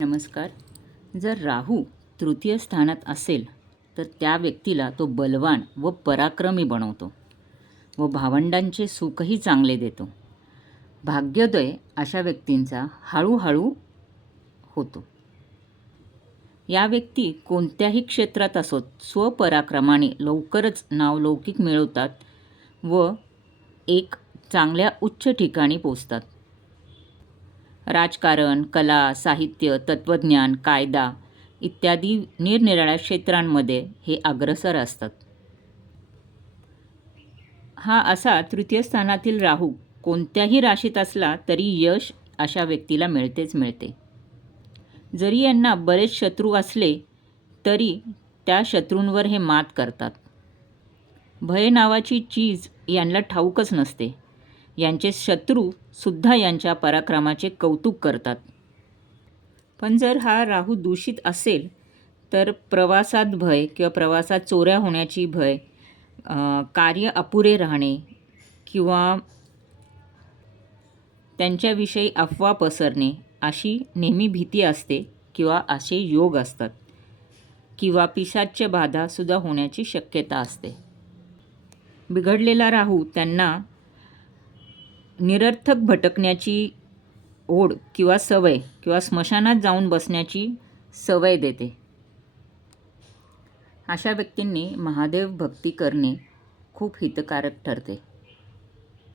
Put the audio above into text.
नमस्कार. जर राहू तृतीय स्थानात असेल तर त्या व्यक्तीला तो बलवान व पराक्रमी बनवतो व भावंडांचे सुखही चांगले देतो. भाग्योदय अशा व्यक्तींचा हळूहळू होतो. या व्यक्ती कोणत्याही क्षेत्रात असोत स्वपराक्रमाने लवकरच नावलौकिक मिळवतात व एक चांगल्या उच्च ठिकाणी पोचतात. राजकारण, कला, साहित्य, तत्त्वज्ञान, कायदा इत्यादी निरनिराळ्या क्षेत्रांमध्ये हे अग्रेसर असतात. हा असा तृतीय स्थानातील राहू कोणत्याही राशीत असला तरी यश अशा व्यक्तीला मिळतेच मिळते. जरी यांना बरेच शत्रू असले तरी त्या शत्रूंवर हे मात करतात. भय नावाची चीज यांना ठाऊकच नसते. यांचे शत्रू सुद्धा यांच्या पराक्रमाचे कौतुक करतात. पण जर हा राहू दूषित असेल तर प्रवासात भय किंवा प्रवासात चोऱ्या होण्याची भय, कार्य अपुरे राहणे किंवा त्यांच्याविषयी अफवा पसरणे अशी नेहमी भीती असते किंवा असे योग असतात किंवा पिशाच्य बाधासुद्धा होण्याची शक्यता असते. बिघडलेला राहू त्यांना निरर्थक भटकण्याची ओढ किंवा सवय किंवा स्मशानात जाऊन बसण्याची सवय देते. अशा व्यक्तींनी महादेव भक्ती करणे खूप हितकारक ठरते.